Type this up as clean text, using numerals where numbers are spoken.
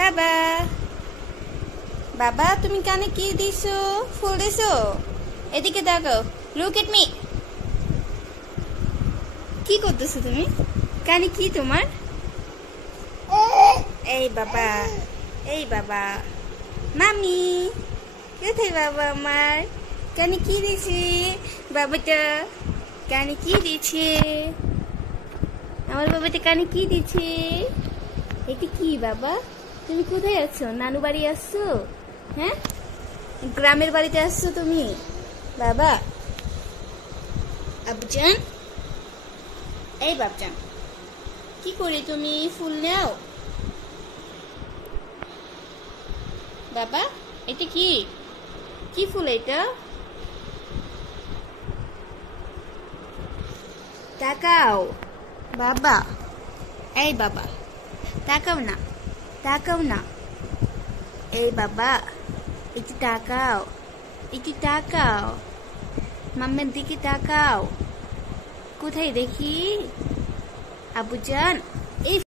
বাবা বাবা তুমি কানে কি দিছো? ফুল দিছো? এদিকে দেখো, লুক এট মি। কি করতেছো তুমি? কানে কি তোমার? এই বাবা, এই বাবা, মামি কোথায় বাবা আমার? কানে কি দিছি? বাবাটা কানে কি দিছে? আমার বাবাটা কানে কি দিছে? এটা কি বাবা? তুমি কোথায় আছো? নানু বাড়ি আসছো? হ্যাঁ, গ্রামের বাড়িতে আসছো তুমি? বাবা, আব্বুজান, এই বাবজান, কি করে তুমি ফুল নাও? বাবা, এটা কি? কি ফুল এটা? তাকাও বাবা, এই বাবা, তাকাও না, তাকাও না। এই বাবা, একটু তাকাও, একটু তাকাও, মাম্মার দিকে তাকাও। কোথায় দেখি? আব্বুজান, এই